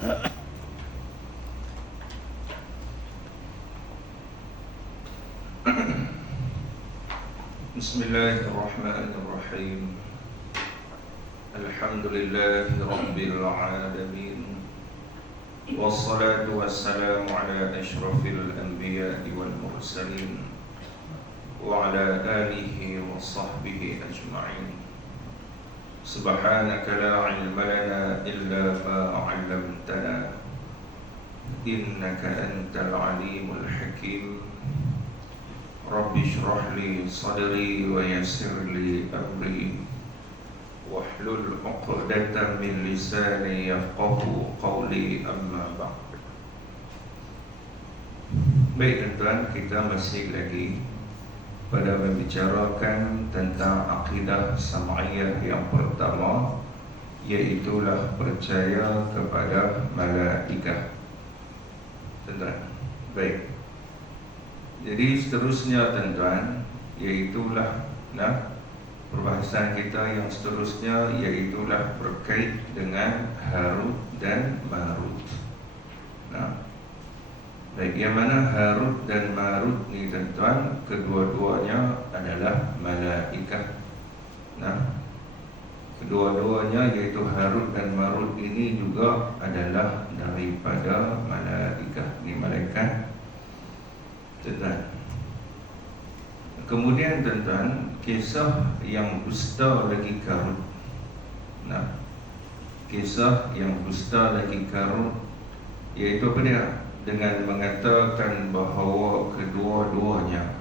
Bismillahirrahmanirrahim. Alhamdulillahi Rabbil Alamin. Wassalatu wassalamu ala ashrafil anbiya'i wal mursalin wa ala alihi wa sahbihi ajma'in. Subhanaka la ilma lana illa ma 'allamtana innaka antal alimul hakim. Rabbi shrah li sadri wa yassir li amri wahlul 'uqdatam min lisani yafqahu qawli, amma ba'd. Baik tuan-tuan, kita masih lagi pada membicarakan tentang akidah sam'iyah yang pertama, iaitulah percaya kepada malaikat. Tuan-tuan, baik. Jadi seterusnya tuan-tuan, iaitulah perbahasan kita yang seterusnya, iaitulah berkait dengan Harut dan Marut. Baik, yang mana Harut dan Marut ni tuan-tuan, kedua-duanya adalah malaikat. Kedua-duanya iaitu Harut dan Marut ini juga adalah daripada malaikat. Ini malaikat tuan-tuan. Kemudian tuan-tuan, kisah yang dusta lagi karut. Kisah yang dusta lagi karut iaitu apa dia? Dengan mengatakan bahawa kedua-duanya,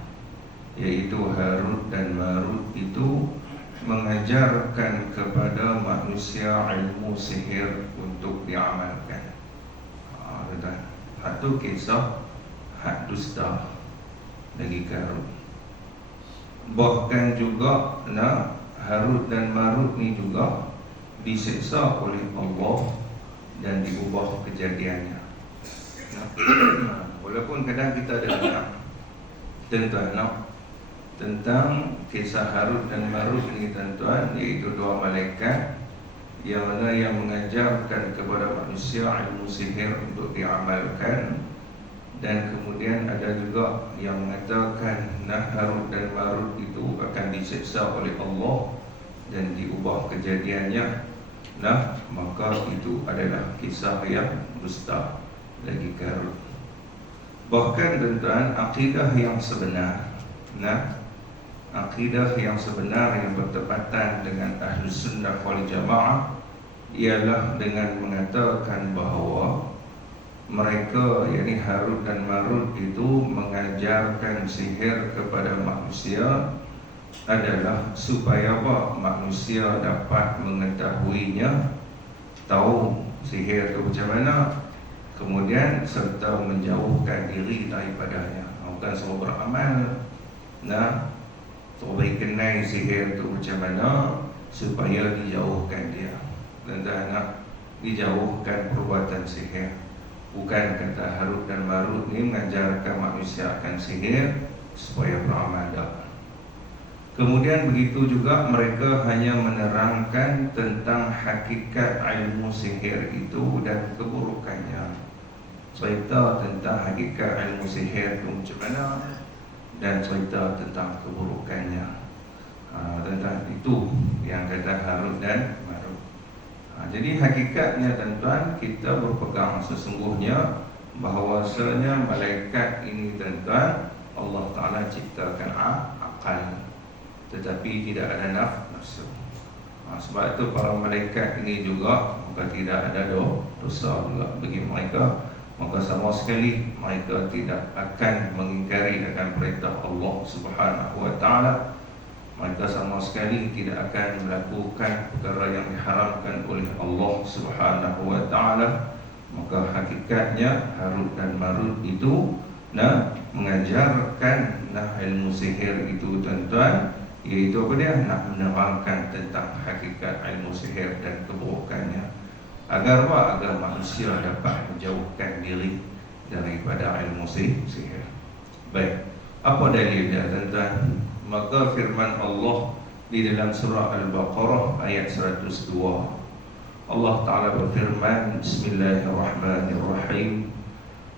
iaitu Harut dan Marut itu mengajarkan kepada manusia ilmu sihir untuk diamalkan. Tuan-tuan, satu kisah hak dusta lagi karut. Bahkan juga Harut dan Marut ni juga disiksa oleh Allah dan diubah kejadiannya. Walaupun kadang kita dengar tuan-tuan tentang kisah Harut dan Marut ni tuan-tuan, iaitu dua malaikat yang mana yang mengajarkan kepada manusia ilmu sihir untuk diamalkan. Dan kemudian ada juga yang mengatakan Harut dan Marut itu akan disiksa oleh Allah dan diubah kejadiannya. Maka itu adalah kisah yang dusta lagi karut. Bahkan tuan-tuan, akidah yang sebenar, akidah yang sebenar yang bertepatan dengan Ahlus Sunnah wal Jamaah ialah dengan mengatakan bahawa mereka, yakni Harut dan Marut itu mengajarkan sihir kepada manusia adalah supaya apa? Manusia dapat mengetahuinya, tahu sihir itu macam mana, kemudian serta menjauhkan diri daripadanya. Bukan suruh beramal, suruh kenal sihir itu macam mana, supaya dijauhkan dia dan dijauhkan perbuatan sihir. Bukan kata Harut dan Marut ni mengajarkan manusia akan sihir supaya beramal. Kemudian begitu juga mereka hanya menerangkan tentang hakikat ilmu sihir itu dan keburukannya. Cerita tentang hakikat ilmu sihir itu macam mana dan cerita tentang keburukannya. Tentang itu yang kata Harut dan Marut. Jadi hakikatnya tuan-tuan, kita berpegang sesungguhnya bahawasanya malaikat ini tuan-tuan, Allah Ta'ala ciptakan akal, tetapi tidak ada nafsu. Sebab itu para malaikat ini juga maka tidak ada dosa juga bagi mereka. Maka sama sekali mereka tidak akan mengingkari akan perintah Allah Subhanahu Wa Ta'ala. Mereka sama sekali tidak akan melakukan perkara yang diharamkan oleh Allah Subhanahu Wa Ta'ala. Maka hakikatnya Harut dan Marut itu mengajarkan ilmu sihir itu tuan-tuan, iaitu apa dia? Nak menerangkan tentang hakikat ilmu sihir dan keburukannya, agar apa? Agar manusia dapat menjauhkan diri daripada ilmu sihir. Baik, apa dalilnya tuan-tuan? Maka firman Allah di dalam surah Al-Baqarah ayat 102, Allah Ta'ala berfirman, Bismillahirrahmanirrahim,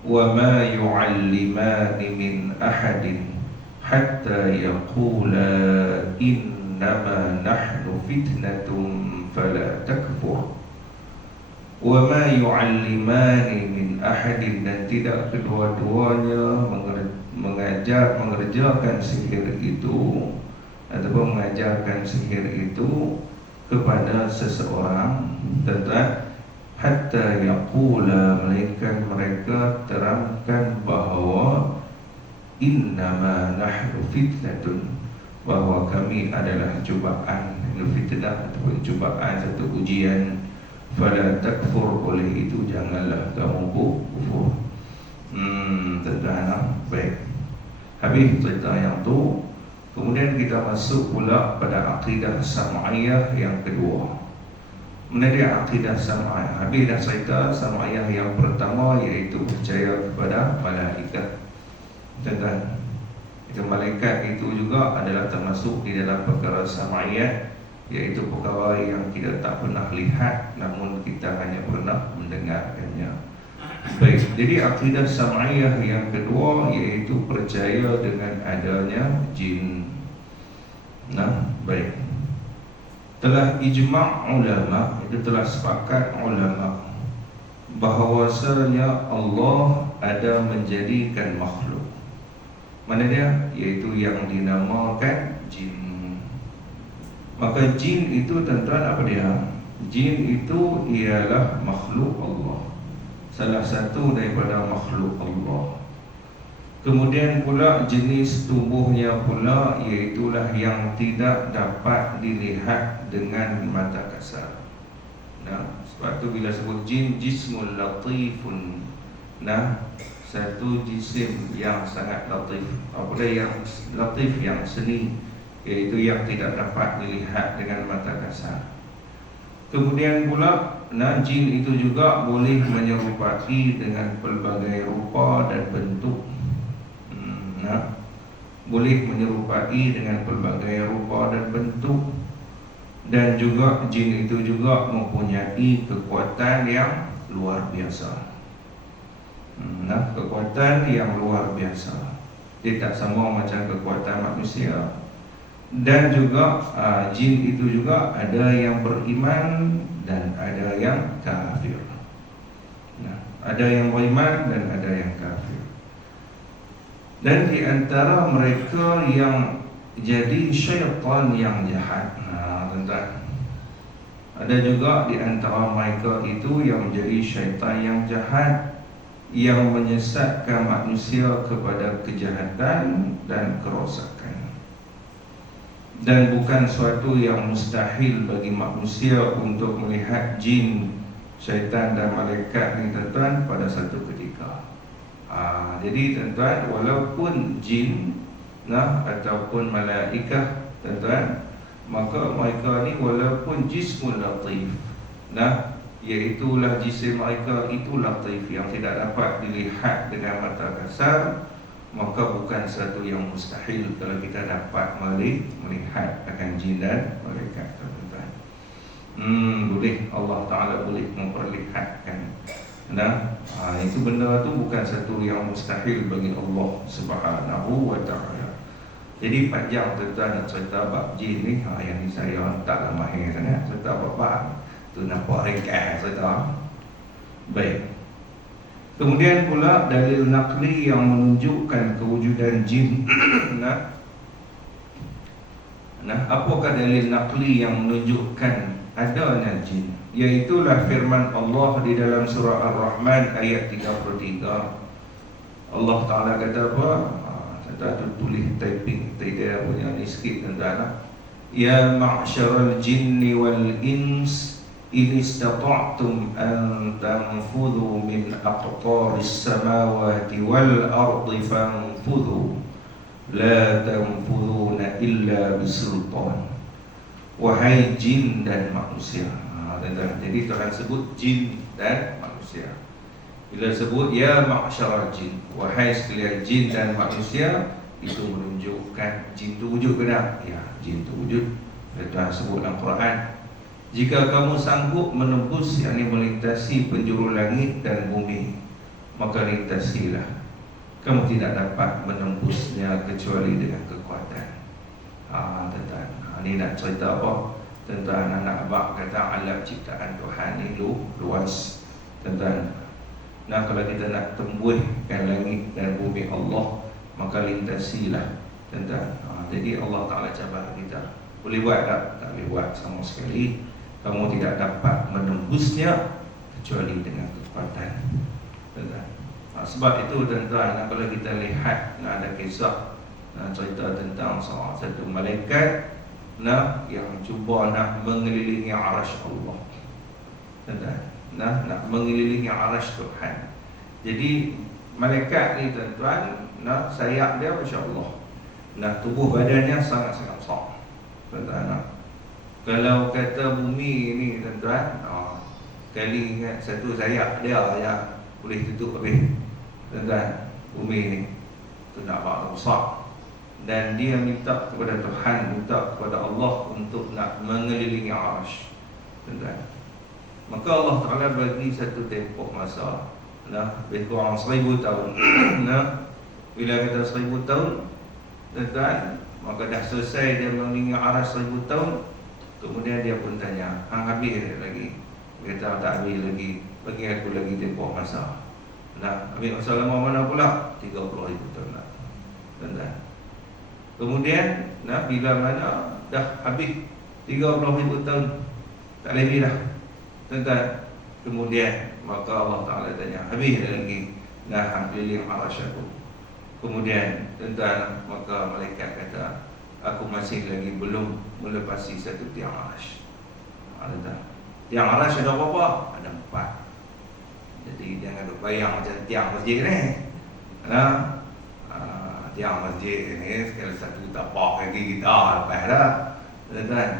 wa ma yu'allimani min ahadin hatta yaqula innama nahnu fitnatun fala takfur. Wa ma yu'allimani min ahadin, dan tidak kedua-duanya mengerjakan sihir itu ataupun mengajarkan sihir itu kepada seseorang, tentang hatta yaqula, melainkan mereka terangkan bahawa innama nahnu fitnatun, bahawa kami adalah cubaan, fitnah ataupun cubaan, satu ujian. Fala takfur, oleh itu janganlah kamu kufur. Tuan-tuan, baik. Habis cerita yang tu, kemudian kita masuk pula pada akidah sam'iyah yang kedua. Mengenai akidah sam'iyah, habis dah cerita sam'iyah yang pertama, iaitu percaya kepada malaikat. Tuan-tuan, itu malaikat itu juga adalah termasuk di dalam perkara sam'iyah, iaitu perkara yang kita tak pernah lihat, namun kita hanya pernah mendengarkannya. Baik, jadi akidah sam'iyah yang kedua iaitu percaya dengan adanya jin. Nah, baik. Telah ijma' ulama, itu telah sepakat ulama bahawasanya Allah ada menjadikan makhluk. Mana dia? Iaitu yang dinamakan jin. Maka jin itu, tuan-tuan, apa dia? Jin itu ialah makhluk Allah, salah satu daripada makhluk Allah. Kemudian pula jenis tubuhnya pula iaitulah yang tidak dapat dilihat dengan mata kasar. Nah, sebab tu bila sebut jin, jismul latifun. Nah, satu jisim yang sangat latif. Apa dia yang latif, yang seni, iaitu yang tidak dapat dilihat dengan mata kasar. Kemudian pula, nah, jin itu juga boleh menyerupai dengan pelbagai rupa dan bentuk. Nah, boleh menyerupai dengan pelbagai rupa dan bentuk. Dan juga jin itu juga mempunyai kekuatan yang luar biasa. Nah, kekuatan yang luar biasa. Dia tak sama macam kekuatan manusia. Dan juga jin itu juga ada yang beriman dan ada yang kafir. Nah, ada yang beriman dan ada yang kafir. Dan di antara mereka yang jadi syaitan yang jahat, tuan-tuan, ada juga di antara mereka itu yang menjadi syaitan yang jahat, yang menyesatkan manusia kepada kejahatan dan kerosakan. Dan bukan suatu yang mustahil bagi manusia untuk melihat jin, syaitan dan malaikat ni, tuan-tuan, pada satu ketika. Jadi tuan-tuan, walaupun jin ataupun malaikat, tuan-tuan, maka mereka ni walaupun jismul latif, iaitulah jisim mereka itu latif, yang tidak dapat dilihat dengan mata kasar, maka bukan satu yang mustahil kalau kita dapat melihat akan jin dan malaikat, tuan-tuan. Boleh, Allah Ta'ala boleh memperlihatkan. Itu benda tu bukan satu yang mustahil bagi Allah Subhanahu wa Ta'ala. Jadi panjang, tuan-tuan, nak cerita bab jin ni. Yang ni saya taklah mahir sangat cerita bab tu, nampak ringkas cerita. Baik. Kemudian pula dalil naqli yang menunjukkan kewujudan jin. Apakah dalil naqli yang menunjukkan adanya jin? Iaitulah firman Allah di dalam surah Ar-Rahman ayat 33. Allah Ta'ala kata apa? Saya tulis typing, tidak punya ni sikit, tuan-tuan. Ya ma'syaral jinni wal ins, in istata'tum an tanfudhu min aqtaris samawati wal ardi fanfudhu, la tanfudhuna illa bisultan. Wahai jin dan manusia. Jadi Tuhan sebut jin dan manusia. Bila sebut ya ma'syaral jin, wahai sekalian jin dan manusia, itu menunjukkan jin itu wujud ke tak? Ya, jin itu wujud. Tuhan sebut dalam Quran. Jika kamu sanggup menembus, yakni melintasi penjuru langit dan bumi, maka lintasilah. Kamu tidak dapat menembusnya kecuali dengan kekuatan. Tuan-tuan, ini nak cerita apa? Tuan-tuan, anak abang kata alam ciptaan Tuhan ni luas. Tuan-tuan, nah kalau kita nak tembuskan langit dan bumi Allah, maka lintasilah. Tuan-tuan, jadi Allah Ta'ala cabar kita. Boleh buat tak? Tak boleh buat sama sekali. Kamu tidak dapat menembusnya kecuali dengan kekuatan. Tuan-tuan, sebab itu tuan-tuan, kalau kita lihat ada kisah cerita tentang satu malaikat yang cuba nak mengelilingi arasy Allah. Tuan-tuan, nak mengelilingi arasy Tuhan. Jadi malaikat ni tuan-tuan, sayap dia masya-Allah. Tubuh badannya sangat-sangat besar. Tuan-tuan, kalau kata bumi ni tuan-tuan, kali ingat satu sayap dia yang boleh tutup habis. Tuan-tuan, bumi ni tu nak besar. Dan dia minta kepada Tuhan, minta kepada Allah untuk nak mengelilingi arasy. Tuan-tuan, maka Allah Ta'ala bagi satu tempoh masa, lebih kurang 1000 tahun. Bila kata 1000 tahun, tuan-tuan, maka dah selesai dia mengelilingi arasy 1000 tahun. Kemudian dia pun tanya, habis lagi? Dia kata tak habis lagi, bagi aku lagi tempoh masa. Ambil masa lama mana pula? 30,000 tahun lah. Tuan-tuan, kemudian bila mana dah habis 30,000 tahun, tak lagi dah. Tuan-tuan, kemudian maka Allah Ta'ala tanya, habis lagi keliling arasy aku. Kemudian tuan-tuan, maka malaikat kata, aku masih lagi belum melepasi satu tiang arasy. Tiang arasy ada berapa? Ada 4. Jadi jangan bayang macam tiang masjid ni. Tiang masjid ni sekali satu tapak lagi kita lepas dah. Tuan-tuan,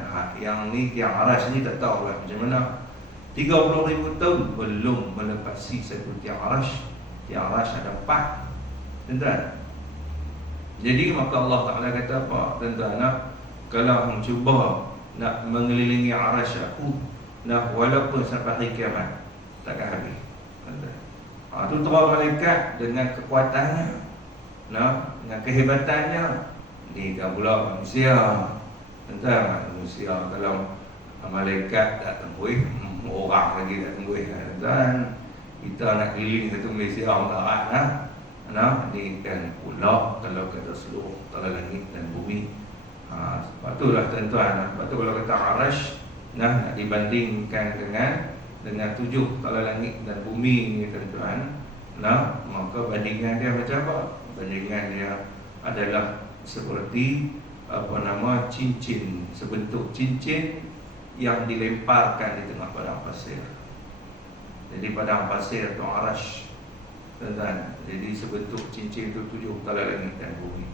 yang ni tiang arasy ni tak tahu lah macam mana. 30,000 tahun belum melepasi satu tiang arasy. Tiang arasy ada 4. Tuan-tuan, jadi maka Allah Ta'ala kata apa? Tuan-tuan, kalau kamu cuba nak mengelilingi arasy aku, walaupun sampai hari kiamat, takkan habis. Itu terang malaikat dengan kekuatannya, dengan kehebatannya. Ni kan pula manusia. Tuan-tuan, manusia kalau malaikat tak tembus, orang lagi tak tembus. Tuan-tuan, kita nak keliling satu Malaysia Barat ni kan pula kalau kata seluruh tala langit dan bumi. Sebab itulah tuan-tuan, sebab tu kalau kata arasy nak dibandingkan dengan 7 tala langit dan bumi ni tuan-tuan, maka bandingan dia macam apa? Bandingan dia adalah seperti cincin, sebentuk cincin yang dilemparkan di tengah padang pasir. Jadi padang pasir tu arasy, tuan-tuan, jadi sebentuk cincin itu 7 tala langit dan bumi.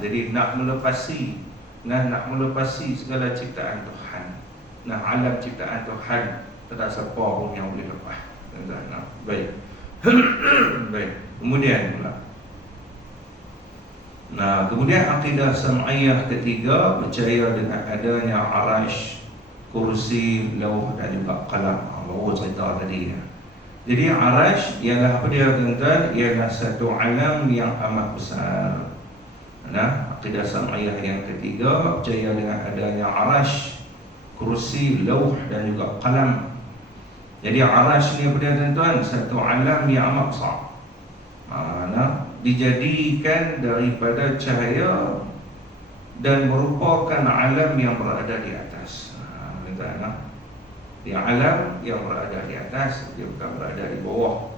Jadi nak melepasi segala ciptaan Tuhan, alam ciptaan Tuhan, tak ada siapa pun yang boleh lepas. Tuan-tuan, baik. Baik. Kemudian pula, kemudian akidah sam'iyah ketiga, percaya dengan adanya arasy, kursi, lauh dan juga qalam. Baru cerita tadi. Jadi arasy ialah apa dia tuan-tuan? Ialah satu alam yang amat besar. Akidah sam'iyah yang ketiga, percaya dengan adanya arasy, kursi, lauh dan juga qalam. Jadi arasy ni apa dia tuan-tuan? Satu alam yang amat besar. Dijadikan daripada cahaya dan merupakan alam yang berada di atas. Tuan-tuan, di alam yang berada di atas, dia bukan berada di bawah,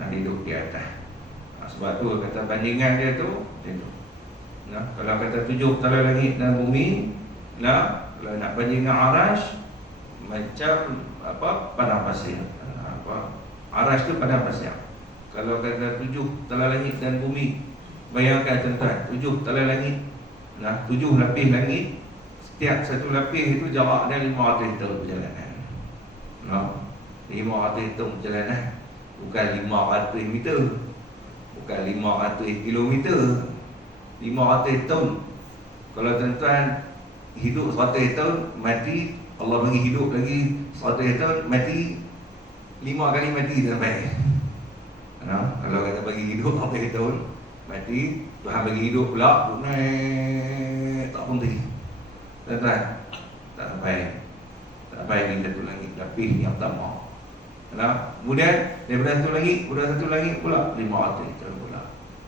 hidup di atas. Sebab tu kata bandingan dia tu macam tu. Kalau kata 7 tala langit dan bumi, kalau nak banding dengan arasy, macam padang pasir. Arasy tu padang pasir. Kalau kata 7 tala langit dan bumi, bayangkan tuan-tuan, 7 tala langit, 7 lapis langit. Setiap satu lapis itu jarak dia 500 tahun perjalanan. 500 tahun perjalanan, bukan 500 meter, bukan 500 kilometer, 500 tahun. Kalau tuan-tuan hidup 100 tahun, mati Allah bagi hidup lagi 100 tahun, mati 5 kali mati sampai. Kalau kata bagi hidup 100 tahun, mati, Tuhan bagi hidup pula, naik tak berhenti. Tuan-tuan, tak sampai di satu langit, tapi yang pertama. Kemudian daripada satu lagi pula 500 tahun pula.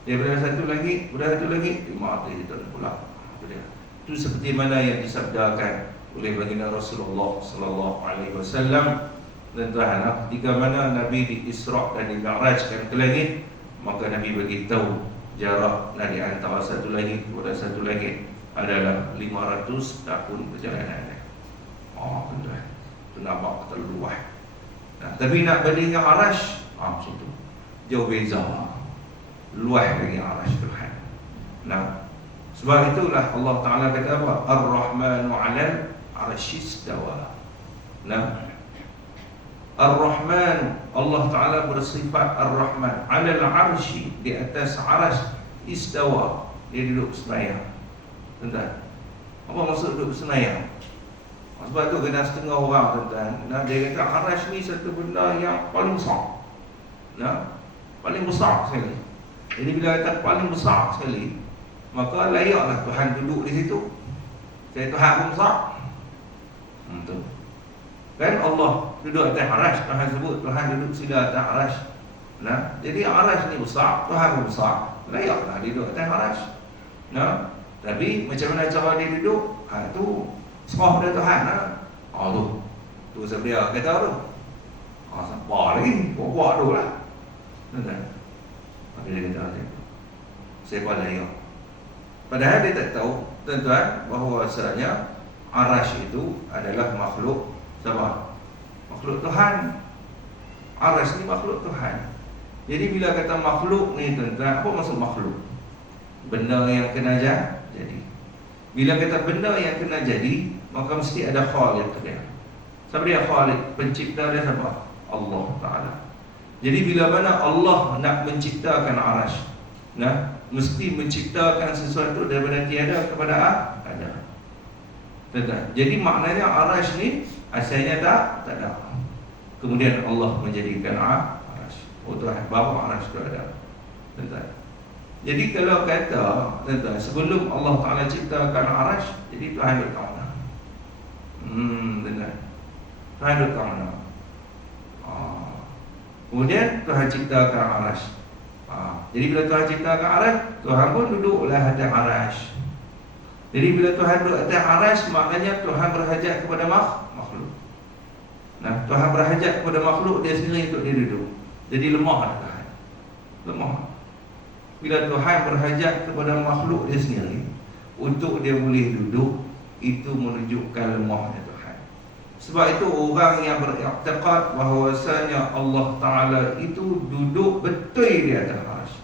Daripada satu lagi 500 tahun pula. Itu dia. Itu seperti mana yang disabdakan oleh baginda Rasulullah sallallahu alaihi wasallam. Dan tuan, ketika mana Nabi di Isra' dan di Mi'rajkan ke langit, maka Nabi bagi tahu jarak dari antara satu langit kepada satu langit adalah 500 tahun perjalanan. Tuan-tuan, itu nampak terlalu luas. Tapi nak banding dengan Arash, macam tu, jauh beza, luas lagi Arash Tuhan. Sebab itulah Allah Ta'ala kata apa? Ar-Rahmanu 'alal 'arsy istawa. Ar-Rahman, Allah Ta'ala bersifat Ar-Rahman 'alal 'arsy, di atas arash, istawa, dia duduk bersemayam. Tuan-tuan, apa maksud duduk bersemayam? Sebab tu kena setengah orang, tuan-tuan, dia kata arash ni satu benda yang paling besar, paling besar sekali. Jadi bila kata paling besar sekali, maka layaklah Tuhan duduk di situ. Saya Tuhan pun besar. Betul. Kan Allah duduk atas arash, Tuhan sebut Tuhan duduk sila atas arash. Jadi arash ni besar, Tuhan pun besar, layaklah dia duduk atas arash. Tapi macam mana cara dia duduk? Tu serah pada Tuhan. Tu sebab dia kata tu. Siapa lagi? Buat tu lah. Tapi dia kata siapa layak? Padahal dia tak tahu, tuan-tuan, bahawasanya arash itu adalah makhluk siapa? Makhluk Tuhan. Arash ni makhluk Tuhan. Jadi bila kata makhluk ni, tuan-tuan, apa maksud makhluk? Benda yang kena jadi. Bila kata benda yang kena jadi, maka mesti ada khaliq dia. Siapa dia khaliq? Pencipta dia siapa? Allah Ta'ala. Jadi bila mana Allah nak menciptakan arash, mesti menciptakan sesuatu daripada tiada kepada ada. Jadi maknanya arash ni asalnya tak ada. Kemudian Allah menjadikan arash. Tuhan bawa arash itu ada. Jadi kalau kata, sebelum Allah Ta'ala ciptakan arash, jadi Tuhan duduk kat mana? Tuhan duduk kat mana? Kemudian Tuhan ciptakan arash. Jadi bila Tuhan ciptakan arash, Tuhan pun duduklah atas arash. Jadi bila Tuhan duduk atas arash, maknanya Tuhan berhajat kepada makhluk. Tuhan berhajat kepada makhluk dia sendiri untuk dia duduk. Jadi lemahlah Tuhan. Lemah. Bila Tuhan berhajat kepada makhluk dia sendiri untuk dia boleh duduk, itu menunjukkan lemahnya Tuhan. Sebab itu orang yang beriktikad bahawasanya Allah Ta'ala itu duduk betul di atas arash.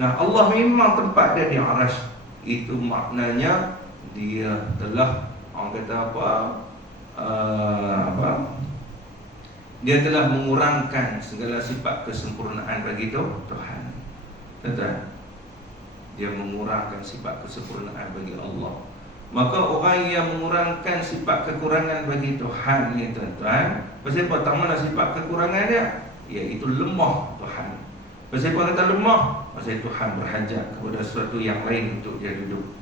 Allah memang tempat dia di arash. Itu maknanya dia telah, orang kata dia telah mengurangkan segala sifat kesempurnaan bagi Tuhan. Dia mengurangkan sifat kesempurnaan bagi Allah. Maka orang yang mengurangkan sifat kekurangan bagi Tuhan ni, tuan-tuan, pasal apa? Tak mana sifat kekurangan dia? Iaitu lemah Tuhan. Pasal apa kata lemah? Pasal Tuhan berhajat kepada sesuatu yang lain untuk dia duduk.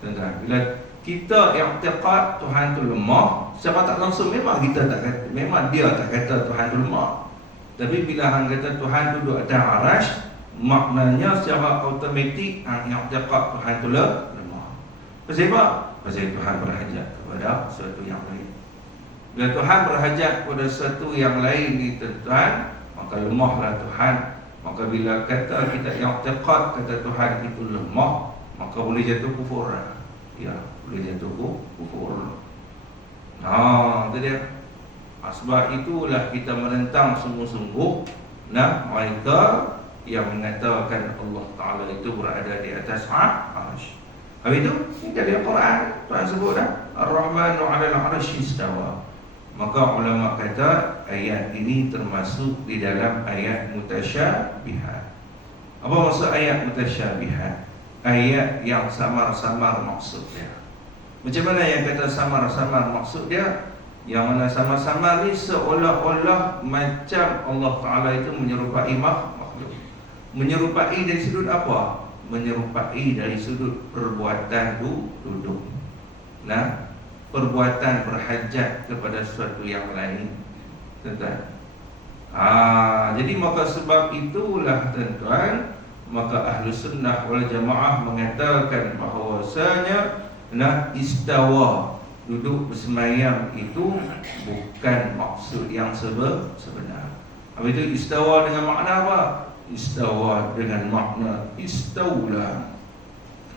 Tuan-tuan, bila kita i'tiqad Tuhan tu lemah, secara tak langsung memang kita tak kata, memang dia tak kata Tuhan tu lemah. Tapi bila hang kata Tuhan duduk atas arash, maknanya secara automatik hang i'tiqad Tuhan tu lemah. Pasal apa? Pasal Tuhan berhajat kepada sesuatu yang lain. Bila Tuhan berhajat kepada sesuatu yang lain ni, tuan-tuan, maka lemahlah Tuhan. Maka bila kata kita i'tiqad kata Tuhan itu lemah, maka boleh jatuh kufur. Boleh jatuh kufur. Itu dia. Sebab itulah kita menentang sungguh-sungguh mereka yang mengatakan Allah Ta'ala itu berada di atas arash. Habis itu, ini dari Al-Quran Tuhan sebut Ar-Rahmanu 'alal 'arsy istawa. Maka ulama kata ayat ini termasuk di dalam ayat mutasyabihat. Apa maksud ayat mutasyabihat? Ayat yang samar-samar maksudnya. Macam mana yang kata samar-samar maksud dia? Yang mana sama-sama ni seolah-olah macam Allah Ta'ala itu menyerupai makhluk. Menyerupai dari sudut apa? Menyerupai dari sudut perbuatan duduk. Nah, perbuatan berhajat kepada sesuatu yang lain. Tuan-tuan. Jadi maka sebab itulah tuan-tuan, maka ahlu sunnah wal jamaah mengatakan bahawasanya istawa, duduk bersemayam itu bukan maksud yang sebenar. Apa itu istawa dengan makna apa? Istawa dengan makna istawla,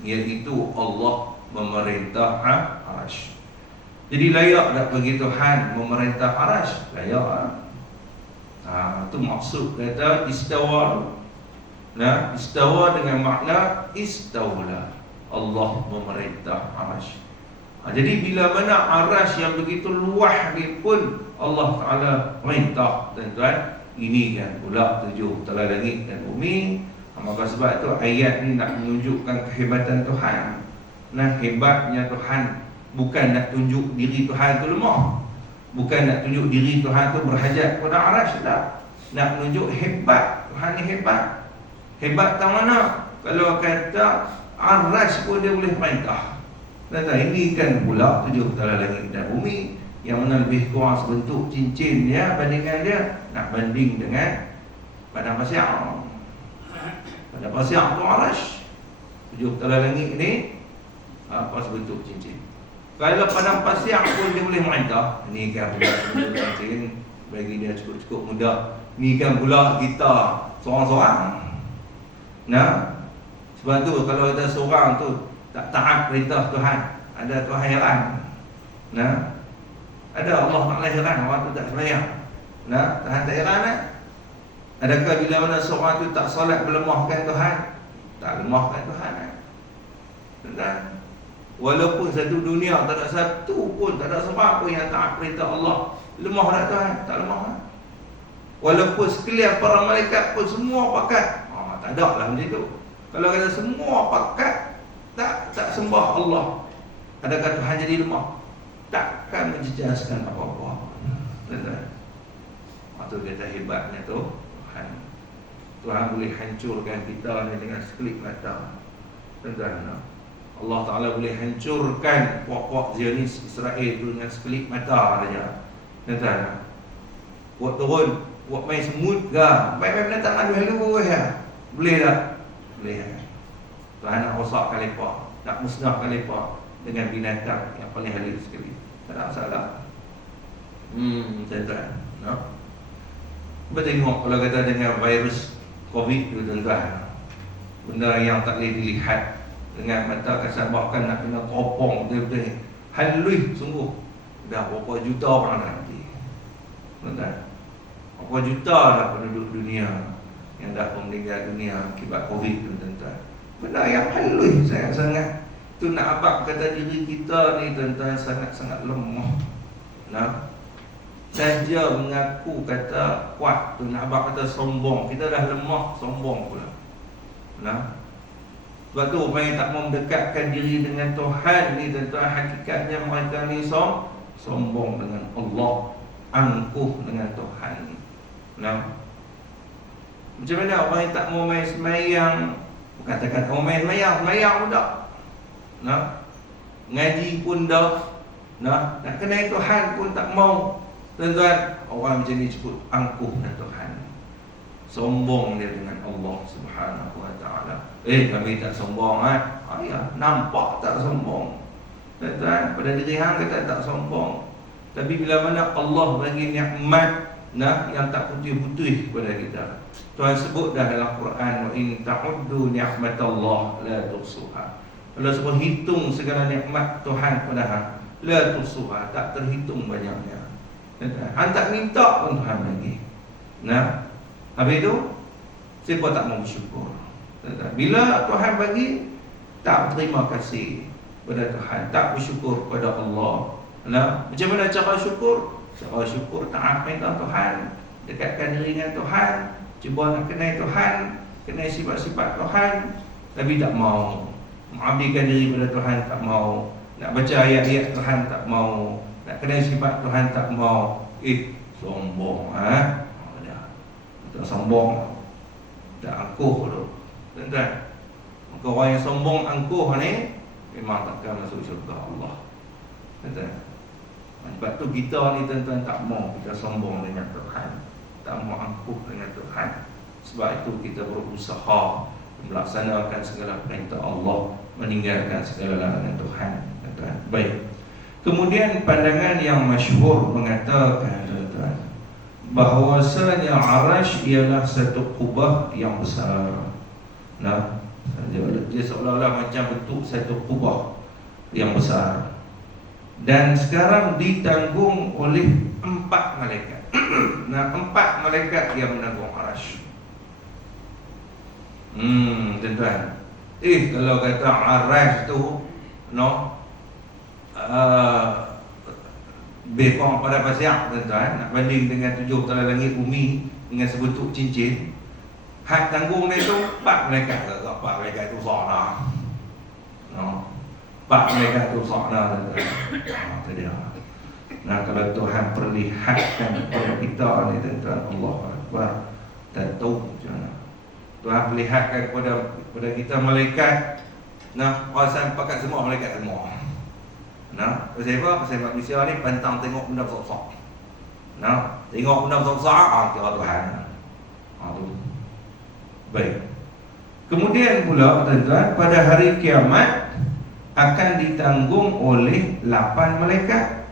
iaitu Allah memerintah arasy. Jadi layak tak bagi Tuhan memerintah arasy? Layak. Itu maksud kata istawa. Istawa dengan makna istawla, Allah memerintah arasy. Jadi bila mana arasy yang begitu luas ni pun Allah Ta'ala perintah, tuan-tuan. Ini kan pula 7 tala langit dan bumi. Maka sebab tu ayat ni nak menunjukkan kehebatan Tuhan. Hebatnya Tuhan bukan nak tunjuk diri Tuhan tu lemah, bukan nak tunjuk diri Tuhan tu berhajat kepada arasy, tak. Nak menunjuk hebat Tuhan ni hebat. Hebat tak mana? Kalau kata arasy pun dia boleh perintah. Ini kan pula 7 tala langit dan bumi, yang mana lebih kurang sebentuk cincin dia, bandingan dia nak banding dengan padang pasir. Padang pasir tu arasy, 7 tala langit ni apa sebentuk cincin. Kalau padang pasir pun dia boleh merintah. Ni kan pula cincin bagi dia cukup-cukup mudah. Ni kan pula kita seorang-seorang. Sebab tu kalau ada seorang tu tak taat perintah Tuhan, ada Tuhan heran. Ada Allah Ta'ala heran orang tu tak sembahyang. Tuhan tak heran. Adakah bila mana seorang tu tak solat melemahkan Tuhan? Tak lemahkan Tuhan. Walaupun satu dunia tak ada satu pun, tak ada sebab pun yang taat perintah Allah, lemah tak Tuhan? Tak lemah. Walaupun sekalian para malaikat pun semua pakat, tak ada lah macam tu. Kalau kata semua pakat tak sembah Allah, adakah Tuhan jadi lemah? Takkan menjejaskan apa-apa. Itu kata hebatnya tu Tuhan. Tuhan boleh hancurkan kita ni dengan sekelip mata. Allah Ta'ala boleh hancurkan puak-puak Zionis Israel tu dengan sekelip mata saja. Buat turun, buat main semut ke, main binatang halu ya. Boleh tak? Boleh. Tuhan nak rosakkan mereka, nak musnahkan mereka dengan binatang yang paling halus sekali. Tak ada masalah. Tuan-tuan, cuba tengok kalau kata dengan virus COVID tu, tuan-tuan, benda yang tak boleh dilihat dengan mata kasar, bahkan nak kena teropong betul-betul halus sungguh. Dah berapa juta orang dah mati, tuan-tuan. Berapa juta dah penduduk dunia yang dah meninggal dunia akibat COVID tu, tuan-tuan. Benda yang halus sangat-sangat. Tu nak abang kata diri kita ni, tuan-tuan, sangat-sangat lemah. Saja mengaku kata kuat tu nak abang kata sombong. Kita dah lemah, sombong pula. Sebab tu orang yang tak mau mendekatkan diri dengan Tuhan ni, tuan-tuan, hakikatnya mereka ni sombong dengan Allah, angkuh dengan Tuhan ni. Macam mana orang yang tak mau main semayang, katakan orang main semayang pun tak, ngaji pun dah, nak kenal Tuhan pun tak mau. Tuan-tuan, orang macam ni sebut angkuh dengan Tuhan, sombong dia dengan Allah Subhanahu Wa Ta'ala. Kami tak sombong ya, nampak tak sombong. Tuan-tuan, pada diri hang kata tak sombong. Tapi bila mana Allah bagi nikmat yang tak putih-putih kepada kita, Tuhan sebut dah dalam Quran, wa in ta'uddu ni'matallah la tuhsuha. Kalau sebut hitung segala nikmat Tuhan kepada hang, la tuhsuha, tak terhitung banyaknya. Hang tak minta pun Tuhan bagi. Habis itu siapa tak mau bersyukur? Bila Tuhan bagi, tak berterima kasih kepada Tuhan, tak bersyukur kepada Allah. Macam mana cara syukur? Cara syukur taat perintah Tuhan, dekatkan diri dengan Tuhan, cuba nak kenal Tuhan, kenal sifat-sifat Tuhan, tapi tak mau mengabdikan diri kepada Tuhan, tak mau nak baca ayat-ayat Tuhan, tak mau nak kena sifat Tuhan tak mau. Sombong tak sombong, tak angkuh tu. Tuan-tuan, maka orang yang sombong angkuh ni memang takkan masuk syurga Allah. Tuan-tuan, sebab tu kita ni tuan-tuan tak mau kita sombong dengan Tuhan, tak mau angkuh dengan Tuhan. Sebab itu kita berusaha melaksanakan segala perintah Allah, meninggalkan segala larangan Tuhan. Tuan-tuan, baik. Kemudian pandangan yang masyhur mengatakan tuan-tuan, bahawasanya Arash ialah satu kubah yang besar. Nah, dia seolah-olah macam bentuk satu kubah yang besar, dan sekarang ditanggung oleh 4 malaikat. Nah, 4 malaikat yang menanggung Arash. Tuan-tuan, kalau kata Arash tu bekong pada pasyak, tuan-tuan, nak banding dengan 7 tala langit bumi dengan sebentuk cincin, hak tanggung dia tu 4 malaikat. 4 malaikat tu sana. 4 malaikat tu sana, tuan-tuan. Itu dia. Nah, kalau Tuhan perlihatkan kepada kita ni, tuan-tuan, Allah Akbar, tak tahu macam mana. Tuhan perlihatkan kepada kita malaikat. Nah, perasaan pakat semua malaikat semua. Nah, pasal apa? Pasal manusia ni pantang tengok benda besar-besar. Nah, tengok benda besar-besar, kira Tuhan. Tu. Baik. Kemudian pula, tuan-tuan, pada hari kiamat akan ditanggung oleh 8 malaikat.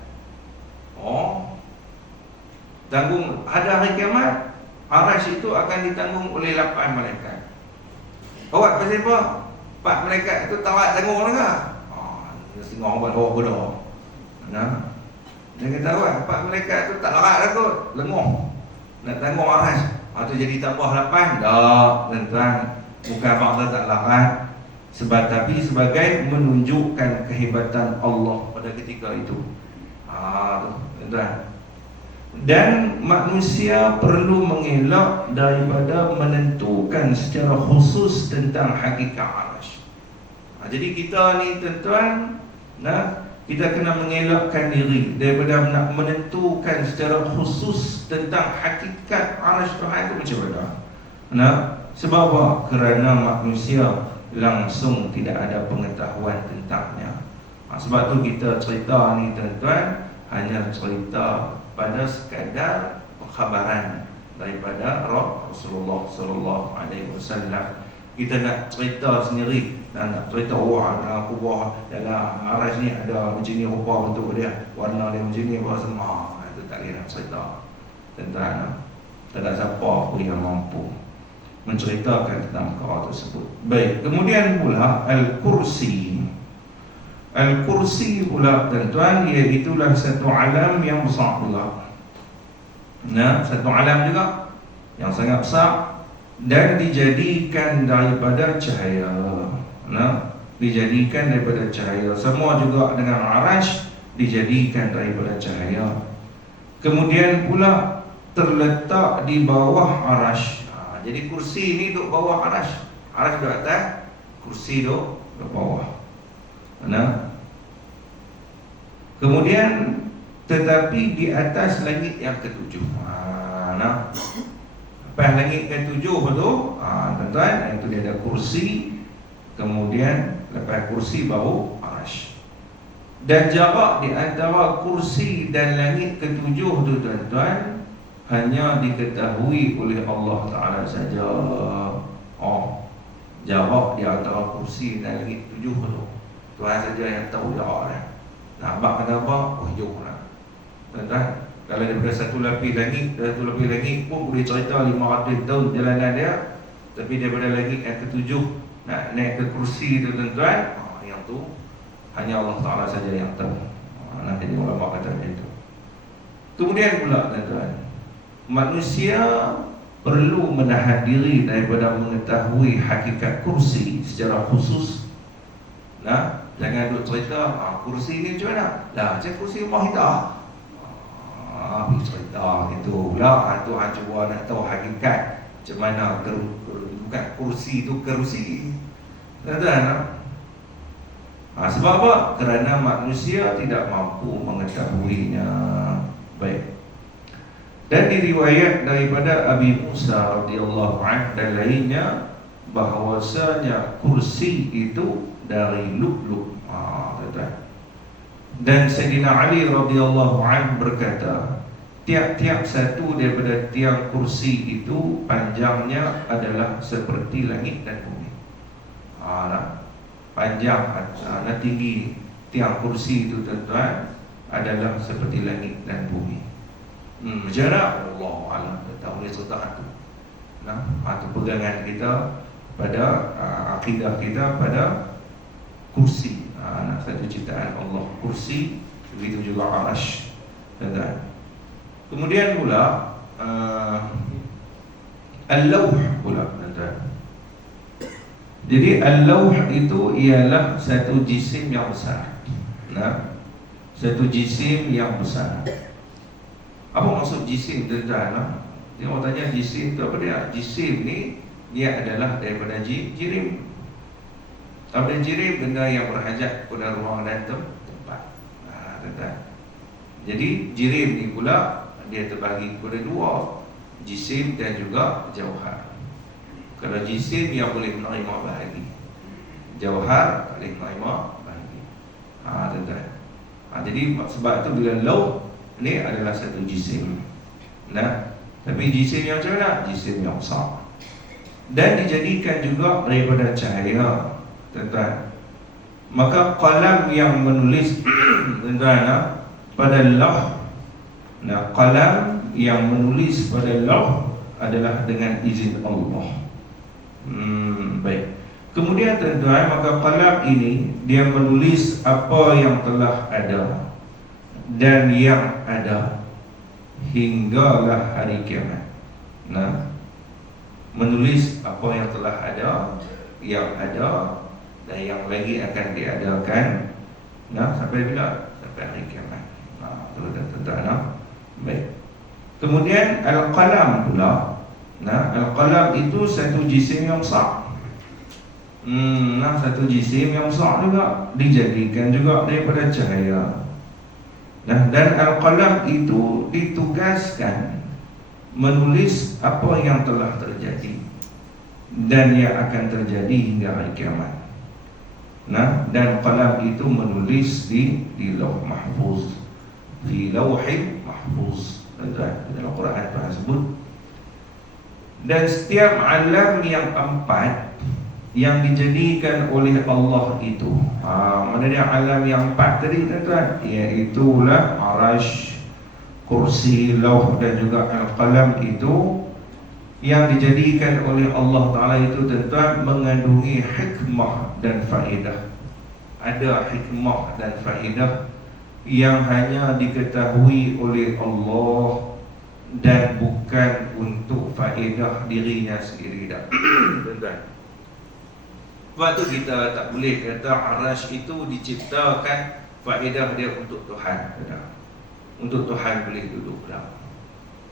Tanggung pada hari kiamat, Arash itu akan ditanggung oleh 8 malaikat. Awak pasal apa? 4 malaikat itu tak tanggung lah. Tengok buat bawah bodoh. Nah, dia kata awak 4 malaikat tu tak larat dah kot, lenguh nak tanggung Arash. Tu jadi tambah 8. Dah, tuan-tuan, bukan makna tak larat, tapi sebagai menunjukkan kehebatan Allah pada ketika itu. Tu, tuan-tuan. Dan manusia perlu mengelak daripada menentukan secara khusus tentang hakikat Arash. Jadi kita ni, tuan-tuan, kita kena mengelakkan diri daripada nak menentukan secara khusus tentang hakikat Arash Tuhan itu macam mana. Sebab apa? Kerana manusia langsung tidak ada pengetahuan tentangnya. Sebab tu kita cerita ni, tuan-tuan, hanya cerita pada sekadar khabaran daripada Rasulullah sallallahu alaihi wasallam. Kita nak cerita sendiri, nak cerita dalam kubah, dalam Arash ni ada macam ni rupa bentuk dia, warna dia macam ni, apa semua. Itu tak boleh nak cerita. Tuan-tuan, tak ada siapa pun yang mampu menceritakan tentang perkara tersebut. Baik, kemudian pula Al-Kursi. Al-Kursi pula, tuan-tuan, iaitulah satu alam yang besar pula. Satu alam juga yang sangat besar, dan dijadikan daripada cahaya. Dijadikan daripada cahaya. Semua juga dengan Arash dijadikan daripada cahaya. Kemudian pula terletak di bawah Arash. Jadi kursi ni duduk bawah Arash. Arash duduk atas, kursi duduk bawah. Kemudian tetapi di atas langit yang ketujuh. Lepas langit ke-7 tu, tuan-tuan, itu dia ada kursi. Kemudian lepas kursi baru Arash. Dan jarak di antara kursi dan langit ke-7 tu, tuan-tuan, hanya diketahui oleh Allah Ta'ala saja. Jarak di antara kursi dan langit 7 tu, Tuhan saja yang tahu jarak dia. Nak abang kata apa? Jauh lah, tuan-tuan. Kalau daripada satu lapis langit pun boleh cerita 500 tahun jalanan dia. Tapi daripada langit yang ke-7 nak naik ke kursi tu, tuan-tuan, yang tu hanya Allah Ta'ala saja yang tahu. Nanti ulama kata macam itu. Kemudian pula, tuan-tuan, manusia perlu menahan diri daripada mengetahui hakikat kursi secara khusus. Jangan duk cerita kursi ni macam mana? Macam kursi rumah kita. Cerita itu pula, Tuhan cuba nak tahu hakikat macam mana bukan kursi tu kerusi. Tuan-tuan, Sebab apa? Kerana manusia tidak mampu mengetahuinya. Baik. Dan diriwayat daripada Abi Musa radhiyallahu anhu dan lainnya bahawasanya kursi itu dari lu'lu'. Dan Sayyidina Ali radhiyallahu anhu berkata, tiap-tiap satu daripada tiang kursi itu panjangnya adalah seperti langit dan bumi. Panjang, tinggi tiang kursi itu tuan-tuan adalah seperti langit dan bumi. Macam mana? Allah alam, tak boleh serta itu. Itu pegangan kita pada akidah kita pada kursi. Satu ciptaan Allah, kursi, begitu juga arash. Kemudian pula al-lawh pula. Jadi al-lawh itu ialah satu jisim yang besar. Satu jisim yang besar. Apa maksud jisim tuan-tuan? Dia orang tanya jisim itu apa dia? Jisim ni dia adalah daripada jirim. Apa jirim? Benda yang berhajat pada ruang dan tempat. Tuan-tuan. Jadi jirim ni pula dia terbagi kepada dua, jisim dan juga jauhar. Kalau jisim yang boleh menerima bahagi, jauhar boleh menerima bahagi. Tuan-tuan. Jadi sebab itu bila lauh ni adalah satu jisim. Tapi jisim yang macam mana? Jisim yang besar. Dan dijadikan juga daripada cahaya, tuan-tuan. Maka qalam yang menulis tuan-tuan pada lauh, qalam yang menulis pada lauh adalah dengan izin Allah. Baik. Kemudian tuan-tuan, maka qalam ini dia menulis apa yang telah ada dan yang ada hinggalah hari kiamat. Menulis apa yang telah ada, yang ada dan yang lagi akan diadakan. Sampai bila? Sampai hari kiamat. Tuan-tuan. Baik. Kemudian al-qalam pula. Al-qalam itu satu jisim yang besar. Satu jisim yang besar juga, dijadikan juga daripada cahaya. Dan al-qalam itu ditugaskan menulis apa yang telah terjadi dan yang akan terjadi hingga hari kiamat. Dan qalam itu menulis di lauh mahfuz, di lauhil mahfuz. Dalam Quran Tuhan sebut. Dan setiap alam yang empat yang dijadikan oleh Allah itu, mana dia alam yang empat tadi tuan-tuan? Iaitulah arash, kursi, lauh dan juga al-qalam itu yang dijadikan oleh Allah Ta'ala itu tuan-tuan mengandungi hikmah dan faedah. Ada hikmah dan faedah yang hanya diketahui oleh Allah dan bukan untuk faedah dirinya sendiri dah. Tuan-tuan, sebab tu kita tak boleh kata arash itu diciptakan faedah dia untuk Tuhan. Untuk Tuhan boleh duduk dah.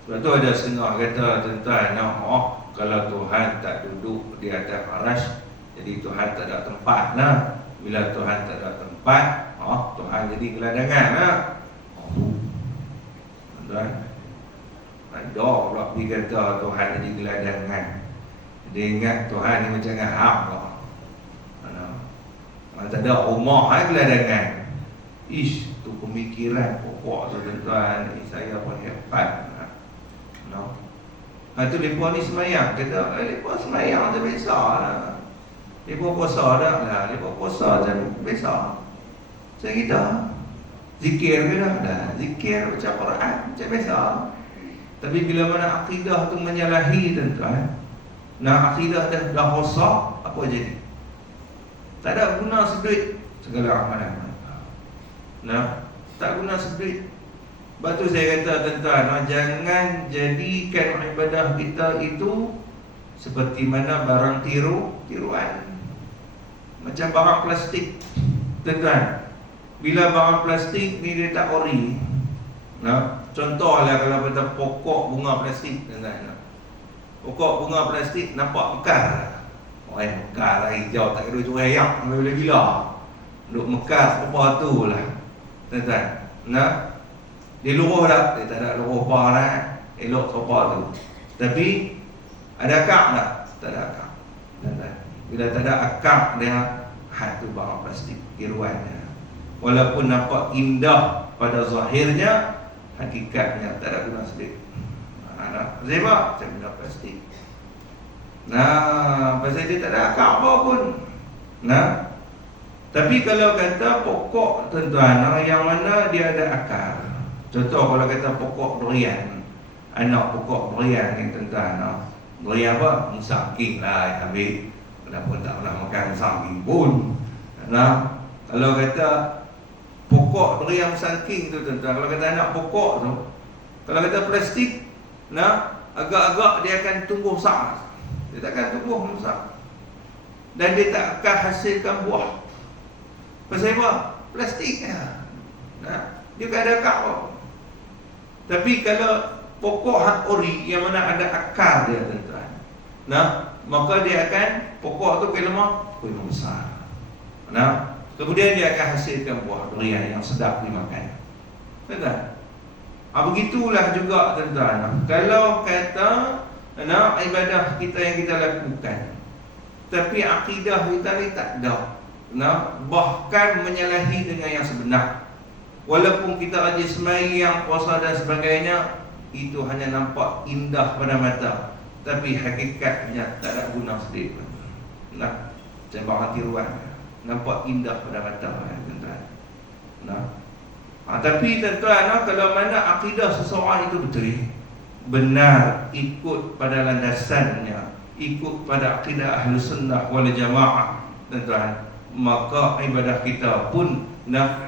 Sebab tu ada setengah kata tuan-tuan, kalau Tuhan tak duduk di atas arash, jadi Tuhan tak ada tempat lah. Bila Tuhan tak ada tempat, Tuhan jadi geladangan lah. Tuan-tuan, ada pula pergi kata Tuhan jadi geladangan. Dia ingat Tuhan ni macam ngahap lah. Tak ada rumah geladangan. Tu pemikiran pokok tu tuan-tuan. Saya pun hebat. Tu mereka ni semayang. Kata, mereka semayang tu biasa lah. Mereka puasa dah lah. Mereka puasa tu biasa. Macam kita zikir ke dah? Zikir baca Quran macam biasa. Tapi bila mana akidah tu menyalahi tuan-tuan, akidah dah rosak, apa jadi? Tak ada guna seduit segala amalan. Tak guna seduit. Sebab tu saya kata tuan-tuan, jangan jadikan ibadah kita itu seperti mana barang tiruan. Macam barang plastik. Tuan-tuan, bila barang plastik ni dia tak ori. Contohlah kalau kita pokok bunga plastik, tuan-tuan. Pokok bunga plastik nampak mekar. Mekar lah hijau, tak kira curi ayak, boleh gila. duk Mekah apa tu lah tuan-tuan. Nah, dia luruh tak? Dia tak ada luruh apa lah, elok sopa tu. Tapi ada akak tak? Tak ada akak. Tuan-tuan, bila tak ada akak dia tu barang plastik tiruannya. Walaupun nampak indah pada zahirnya, hakikatnya tak ada guna sedikit. Sebab macam benda plastik. Nah, pasal dia tak ada akar apa pun. Nah, tapi kalau kata pokok tuan-tuan yang mana dia ada akar. Contoh kalau kata pokok durian, anak pokok durian ni tuan-tuan, durian apa? Musangking lah yang ambil. Kenapa tak pernah makan musangking pun. Nah, kalau kata pokok durian musangking tu tuan-tuan, kalau kata anak pokok tu, kalau kata plastik, nah, agak-agak dia akan tumbuh besar. Dia takkan tumbuh besar. Dan dia tak akan hasilkan buah. Pasal apa? Plastik. Nah, dia tak ada akar apa. Tapi kalau pokok hak ori yang mana ada akar dia tuan-tuan, nah, maka dia akan, pokok tu lemah besar. Nah, kemudian dia akan hasilkan buah durian yang sedap dimakan. Tuan-tuan, begitulah juga tuan-tuan. Kalau kata ibadah kita yang kita lakukan, tapi akidah kita ni tak ada, bahkan menyalahi dengan yang sebenar. Walaupun kita rajin sembahyang, puasa dan sebagainya, itu hanya nampak indah pada mata, tapi hakikatnya tak ada guna sedikit. Nah, sembarang tiruan, nampak indah pada mata tuan-tuan. Tapi tuan-tuan, kalau mana akidah seseorang itu betul, benar, ikut pada landasannya, ikut pada akidah Ahlus Sunnah wal Jamaah tuan-tuan, maka ibadah kita pun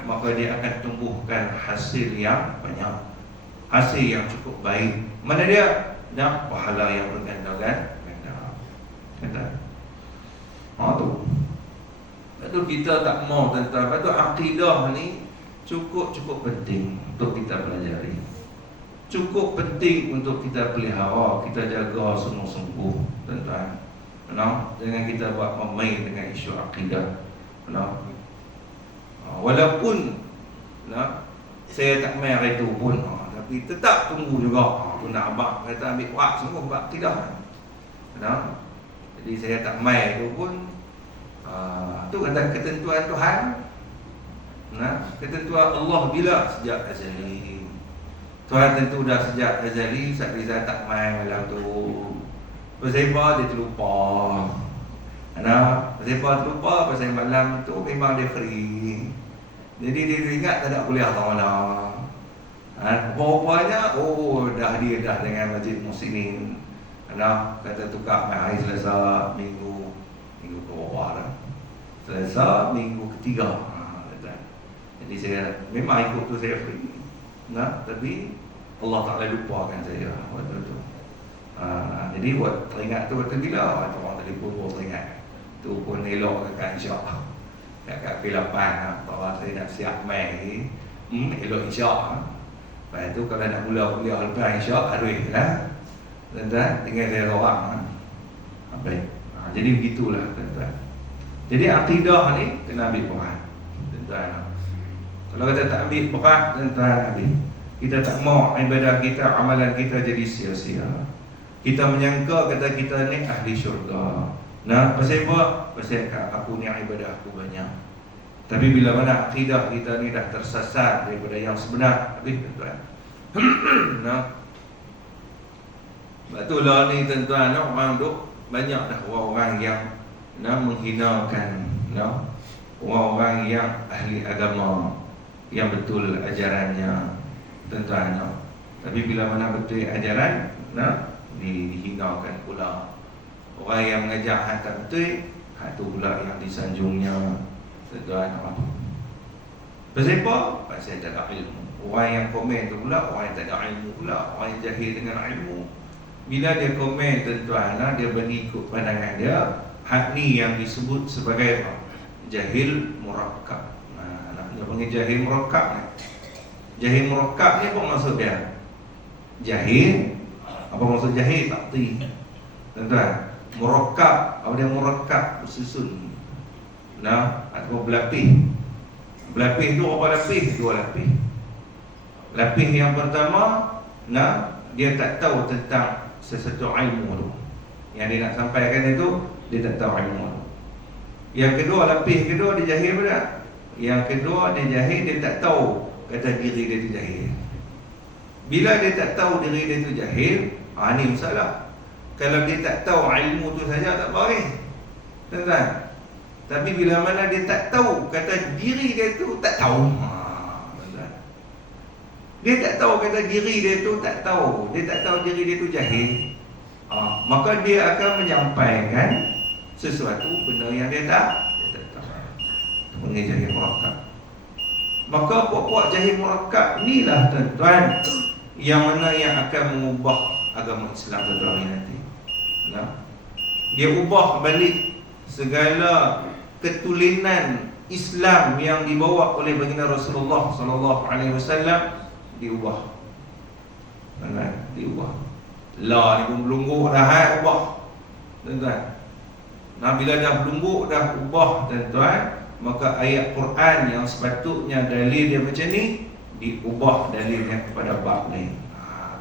maka dia akan tumbuhkan hasil yang banyak, hasil yang cukup baik. Mana dia? Pahala yang berganda-ganda. Tu. Itu kita tak mau tuan-tuan. Itu akidah ni cukup penting untuk kita pelajari. Cukup penting untuk kita pelihara, kita jaga sungguh-sungguh tuan-tuan. Jangan kita buat main dengan isu akidah. Walaupun saya tak main hari tu pun, tapi tetap tunggu juga. Tu nak abang kata ambil kuat sungguh buat tidak. Jadi saya tak main tu pun, tu kata ketentuan Tuhan. Ketentuan Allah bila sejak azali. Tuhan tentu dah sejak azali. Ustaz Rizal tak main malam tu. Pasal dia terlupa. Pasal terlupa, pasal malam tu memang dia free. Jadi dia ingat tak ada kuliah malam. Rupanya dia dah dengan Masjid Muslimin. Kata tukar main hari Selasa, Minggu ke bawah dah. Selasa, Minggu ketiga. Jadi saya memang ikut tu, saya free. Tapi Allah Ta'ala lupakan saya waktu tu. Jadi buat teringat tu waktu bila orang telefon baru teringat. Tu pun elok kan insya-Allah. Kat P8 bahawa saya nak siap main ni, elok insya-Allah. Lepas tu kalau nak mula kuliah lepas insya-Allah aduh lah. Tuan-tuan, tinggal saya orang. Baik. Jadi begitulah tuan-tuan. Jadi akidah ni kena ambil peran. Tuan-tuan. Kalau kita tak ambil peran, tuan-tuan, habis. Kita tak mau ibadah kita, amalan kita jadi sia-sia. Kita menyangka kata kita ni ahli syurga. Pasal apa? Pasal aku ni ibadah aku banyak. Tapi bila mana akidah kita ni dah tersasar daripada yang sebenar, habis tuan-tuan. Betul lah ni tuan-tuan, orang duk banyak dah orang-orang yang menghinakan orang-orang yang ahli agama, yang betul ajarannya tuan-tuan. Tapi bila mana betul ajaran, dihinakan pula. Orang yang mengajar hak tak betul, hak tu pula yang disanjungnya tuan-tuan. Pasal apa? Pasal tak ada ilmu. Orang yang komen tu pula orang yang tak ada ilmu pula, orang yang jahil dengan ilmu. Bila dia komen tuan-tuan, dia bagi ikut pandangan dia, hak ni yang disebut sebagai apa? Jahil murakkab. Dia panggil jahil murakkab ni. Jahil murakkab ni apa maksud dia? Jahil, apa maksud jahil? Takti. Tuan-tuan, murakkab, apa dia murakkab? Bersusun. Atau berlapis. Berlapis tu berapa lapis? 2 lapis. Lapis yang pertama, dia tak tahu tentang sesuatu ilmu tu. Yang dia nak sampaikan itu, dia tak tahu ilmu tu. Yang kedua, lapis kedua dia jahil pula. Yang kedua dia jahil, dia tak tahu kata diri dia tu jahil. Bila dia tak tahu diri dia tu jahil, ni masalah. Kalau dia tak tahu ilmu tu saja tak boleh, tuan-tuan. Tapi bila mana dia tak tahu kata diri dia tu tak tahu, tuan-tuan. Dia tak tahu kata diri dia tu tak tahu, dia tak tahu diri dia tu jahil, maka dia akan menyampaikan sesuatu benda yang dia tak tahu. Panggil jahil murakkab. Maka puak-puak jahil murakkab inilah, tuan-tuan, yang mana yang akan mengubah agama Islam pada hari nanti. Dia ubah balik segala ketulinan Islam yang dibawa oleh baginda Rasulullah sallallahu alaihi wasallam, diubah. Diubah. La ni pun belunggu dah ubah. Tuan-tuan. Bila dah belunggu dah ubah, tuan-tuan, maka ayat Quran yang sepatutnya dalil dia macam ni diubah dalilnya kepada bab lain.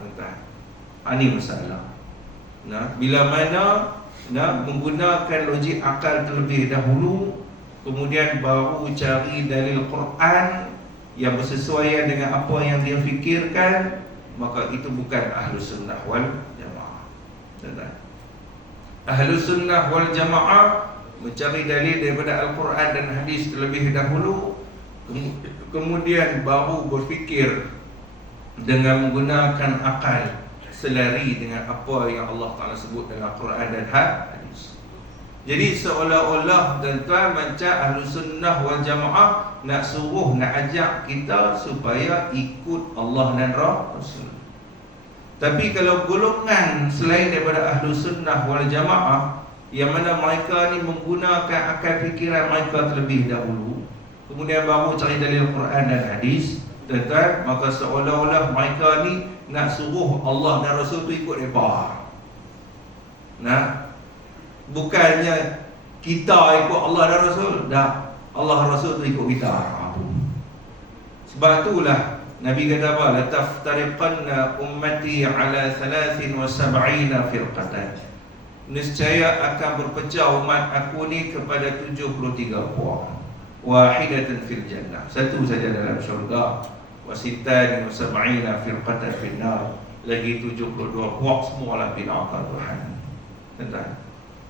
Tuan-tuan. Ini masalah. Bila mana menggunakan logik akal terlebih dahulu, kemudian baru cari dalil Quran yang bersesuaian dengan apa yang dia fikirkan, maka itu bukan Ahlus Sunnah wal Jamaah. Ahlus Sunnah wal Jamaah mencari dalil daripada Al-Quran dan hadis terlebih dahulu, kemudian baru berfikir dengan menggunakan akal, selari dengan apa yang Allah Ta'ala sebut dalam Quran dan hadis. Jadi seolah-olah, tuan-tuan, macam Ahlus Sunnah wal Jamaah nak suruh, nak ajak kita supaya ikut Allah dan Rasul. Tapi kalau golongan selain daripada Ahlus Sunnah wal Jamaah, yang mana mereka ni menggunakan akal fikiran mereka terlebih dahulu, kemudian baru cari dalil Quran dan hadis, tuan-tuan, maka seolah-olah mereka ni nak suruh Allah dan Rasul tu ikut mereka. Bukannya kita ikut Allah dan Rasul, dah Allah Rasul tu ikut kita. Sebab itulah Nabi kata apa? La taftariqanna ummati ala 73 firqatan. Niscaya akan berpecah umat aku ni kepada 73 puak. Wahidatan fil jannah, satu saja dalam syurga. Wasitan wa sab'ina firqatan fil nar, lagi 72 puak semualah di neraka Tuhan. Tuan-tuan,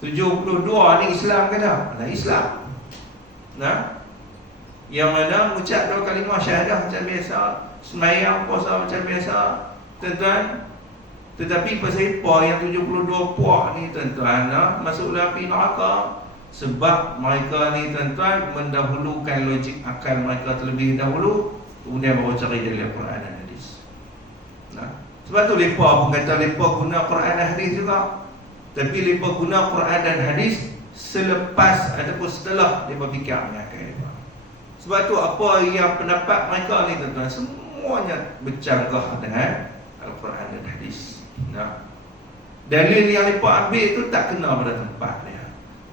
72 ni Islam ke tak? Islam. Yang mana mengucap 2 kalimah syahadah macam biasa, sembahyang puasa macam biasa, tuan-tuan. Tetapi pasal apa yang 72 puak ni, tuan-tuan, masuk api neraka? Sebab mereka ni, tuan-tuan, mendahulukan logik akal mereka terlebih dahulu, kemudian baru cari dalil Quran dan hadis. Sebab tu mereka pun kata mereka guna Quran dan hadis juga. Tapi mereka guna Quran dan hadis selepas ataupun setelah mereka fikir dengan akal mereka. Sebab tu apa yang pendapat mereka ni, tuan-tuan, semuanya bercanggah dengan Al-Quran dan hadis. Dalil yang mereka ambil tu tak kena pada tempat dia.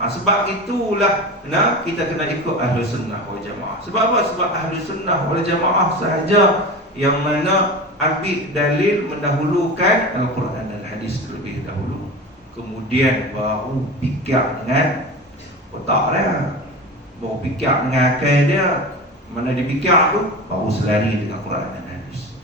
Sebab itulah kita kena ikut Ahlus Sunnah wal Jamaah. Sebab apa? Sebab Ahlus Sunnah wal Jamaah sahaja yang mana ambil dalil mendahulukan Al-Quran dan hadis terlebih dahulu, kemudian baru fikir dengan otak dia, baru fikir dengan akal dia. Mana dia fikir tu, baru selari dengan Quran dan hadis.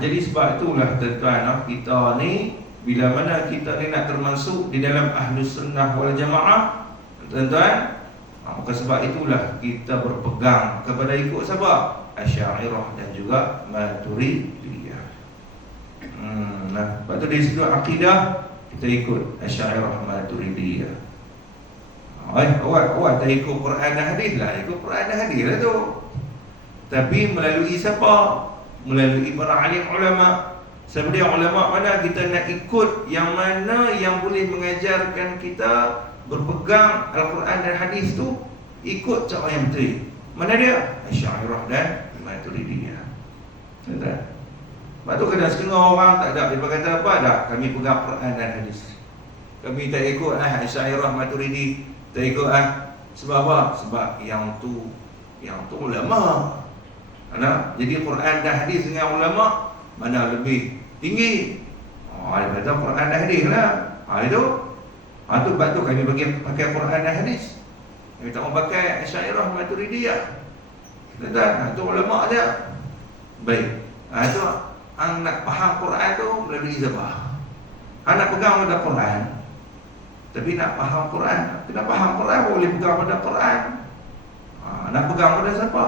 Jadi sebab itulah, tuan-tuan, kita ni bila mana kita ni nak termasuk di dalam Ahlus Sunnah wal Jamaah, tuan-tuan, maka sebab itulah kita berpegang kepada ikut siapa? Asy'ariyah dan juga Maturidiyah. Sebab tu dari segi akidah kita ikut Asy'ariyah Maturidiyah. Awak tak ikut Quran dan hadis lah, ikut Quran dan hadis lah tu. Tapi melalui siapa? Melalui para alim ulama. Sebenarnya ulama mana kita nak ikut, yang mana yang boleh mengajarkan kita berpegang Al-Quran dan hadis tu, ikut cara yang betul. Mana dia? Asy'ariyah dan Maturidiyah. Betul. Sebab tu kadang setengah orang tak ada, dia kata apa dah, kami pegang Quran dan hadis. Kami tak ikut Asy'ariyah Maturidi, tak ikut Sebab apa? Sebab yang tu ulama. Jadi Quran dan hadis dengan ulama mana lebih tinggi? Dia kata Quran dan hadis lah. Itu sebab tu kami pakai Quran dan hadis. Kami tak mau pakai Asy'ariyah Maturidiyah. Itu ulama dia. Baik. Itu ang nak faham Quran tu melalui siapa? Nak pegang pada Quran. Tapi nak faham Quran, nak faham Quran boleh pegang pada Quran. Nak pegang pada siapa?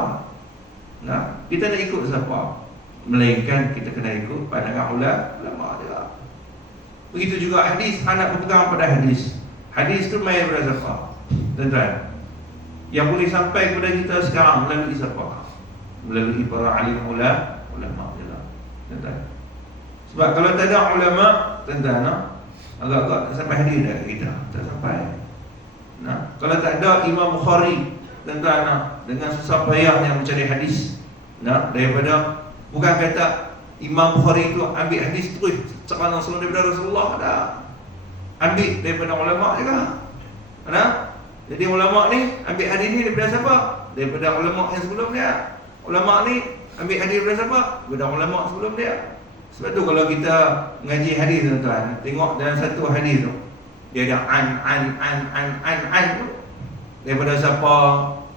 Kita nak ikut siapa? Melainkan kita kena ikut pandangan ulama dia. Begitu juga hadis, nak berpegang pada hadis. Hadis tu mai daripada siapa? Tuan-tuan, yang boleh sampai kepada kita sekarang melalui siapa? Melalui para alim ulama dia lah. Tuan-tuan. Sebab kalau tak ada ulama, tuan-tuan, agak-agak tak sampai hadis dah kita. Tak sampai. Kalau tak ada Imam Bukhari, tuan-tuan, dengan susah payah yang mencari hadis, daripada bukan kata Imam Bukhari itu ambil hadis terus sekarang langsung daripada Rasulullah, dah ambil daripada ulama juga. Jadi ulama ni ambil hadis ni daripada siapa? Daripada ulama yang sebelum dia. Ulama ni ambil hadis daripada siapa? Daripada ulama sebelum dia. Sebab tu kalau kita ngaji hadis, tuan-tuan, tengok dalam satu hadis tu dia ada an tu. Daripada siapa?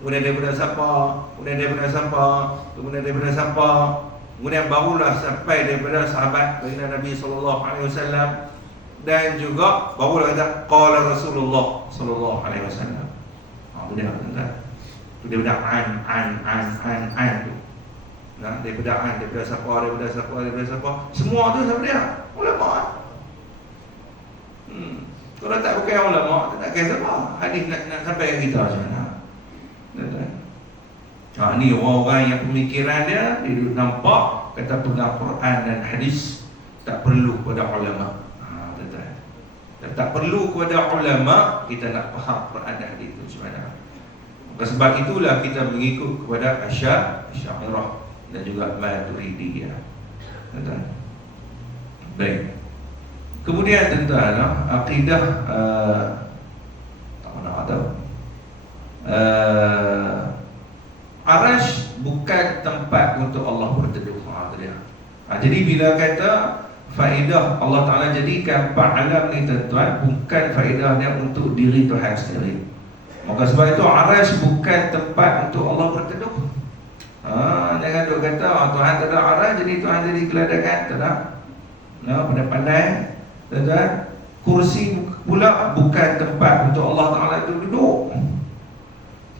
Kemudian daripada siapa? Kemudian daripada siapa? Kemudian daripada siapa? Kemudian barulah sampai daripada sahabat baginda Nabi sallallahu alaihi wasallam, dan juga barulah kata qala Rasulullah sallallahu alaihi wasallam. Dia tuan-tuan. Dia dah an tu. Daripada siapa? Semua tu siapa dia? Ulama. Kalau tak pakai ulama, tak kira siapa. Hadis nak sampai ke kita macam mana? Ni orang-orang yang pemikiran dia duduk nampak kata pegang Quran dan hadis tak perlu kepada ulama. Tak perlu kepada ulama, kita nak faham Quran dan hadis itu macam mana. Sebab itulah kita mengikut kepada Asy'ariyah dan juga Maturidiyah. Baik. Kemudian tuan-tuan, akidah tak mana ada. Arash bukan tempat untuk Allah berteduh. Jadi bila kata faedah Allah Ta'ala jadikan alam ni, tuan-tuan, bukan faedahnya untuk diri Tuhan sendiri. Maka sebab itu arash bukan tempat untuk Allah berteduh. Jangan duk kata Tuhan tak ada arash, jadi Tuhan jadi geladakan. Tak ada. Pandai-pandai, tuan-tuan. Kursi pula bukan tempat untuk Allah Ta'ala itu duduk.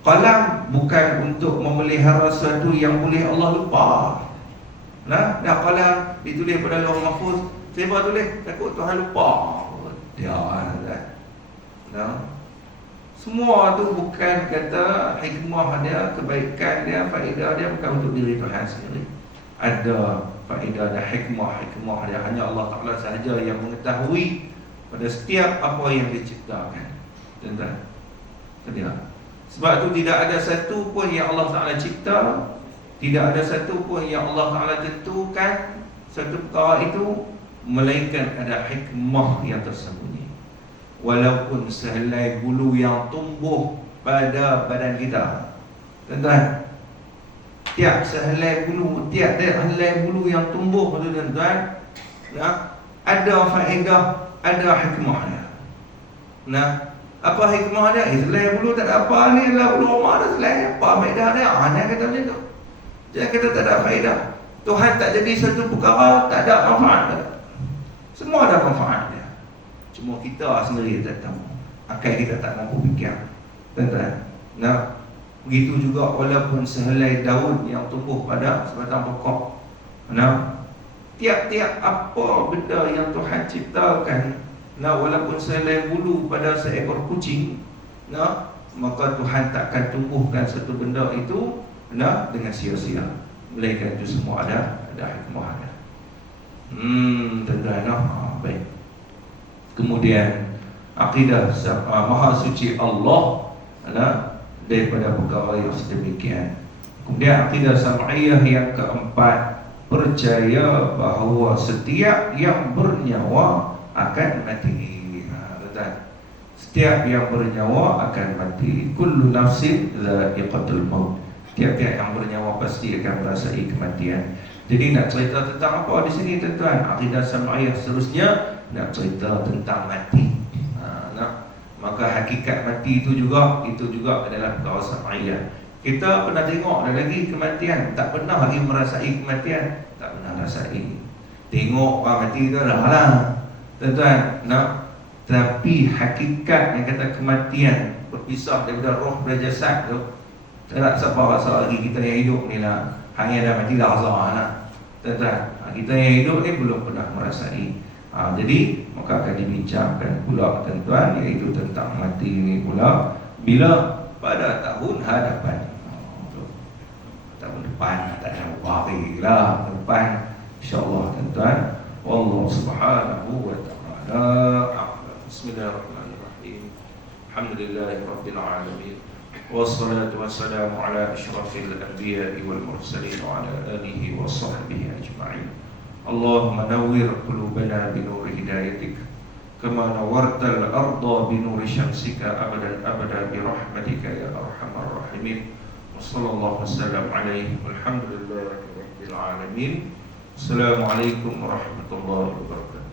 Qalam bukan untuk memelihara sesuatu yang boleh Allah lupa. Qalam ditulis pada Lauh Mahfuz. Siapa tulis? Takut Tuhan lupa. Semua tu bukan kata hikmah dia, kebaikan dia, faedah dia bukan untuk diri Tuhan sendiri. Ada faedah dan hikmah dia hanya Allah Ta'ala sahaja yang mengetahui pada setiap apa yang diciptakan. Tuan-tuan, sebab tu tidak ada satu pun yang Allah Ta'ala cipta, tidak ada satu pun yang Allah Ta'ala tentukan satu perkara itu, melainkan ada hikmah yang tersembunyi. Walaupun sehelai bulu yang tumbuh pada badan kita, tuan-tuan, tiap sehelai bulu yang tumbuh tu, tuan-tuan, ada faedah, ada hikmahnya. Apa hikmah dia? Selai bulu tak ada apa ni, lah bulu rumah ada selai apa faedah dia? Jangan kata macam tu. Jangan kata tak ada faedah. Tuhan tak jadi satu perkara tak ada manfaat. Semua ada manfaat dia. Cuma kita sendiri tak tahu. Akal kita tak mampu fikir. Tuan-tuan, begitu juga walaupun sehelai daun yang tumbuh pada sebatang pokok. Tiap-tiap apa benda yang Tuhan ciptakan, walaupun sehelai bulu pada seekor kucing, maka Tuhan takkan tumbuhkan satu benda itu dengan sia-sia. Melainkan itu semua ada hikmahnya. Tuan-tuan, baik. Kemudian akidah Maha Suci Allah daripada perkara yang sedemikian. Kemudian akidah sam'iyah yang keempat, percaya bahawa setiap yang bernyawa akan mati. Setiap yang bernyawa akan mati. Kullu nafsin dha'iqatul maut. Tiap-tiap yang bernyawa pasti akan merasai kematian. Jadi nak cerita tentang apa di sini tuan-tuan? Akidah Sam'iyah seterusnya nak cerita tentang mati. Maka hakikat mati itu juga adalah perkara Sam'iyah. Kita pernah tengok ada lagi kematian, tak pernah lagi merasai kematian, tak pernah rasai. Tengok orang mati itu dah lah, tuan-tuan. Tapi hakikat yang kata kematian, berpisah daripada roh dan jasad tu, tak siapa rasa lagi kita yang hidup ni lah. Hanya dah mati dah rasa lah, tuan-tuan. Kita yang hidup ni belum pernah merasai. Jadi maka akan dibincangkan pula tuan-tuan, iaitu tentang mati ini pula bila pada tahun hadapan. Tahun depan tak ada hari lah, depan insya-Allah tuan-tuan. Wallahu subhanahu wa ta'ala. Bismillahirrahmanirrahim. Alhamdulillahirabbil alamin. Wassalatu wassalamu ala asyrafil anbiya'i wal mursalin wa ala alihi wa sahbihi ajma'in. Allahumma nawwir qulubana bi nuri hidayatik kama nawwartal arda bi nuri syamsika abadan abada bi rahmatika ya arhamar rahimin. Wassallallahu wasallam alaihi walhamdulillahi rabbil alamin. Assalamualaikum warahmatullahi wabarakatuh.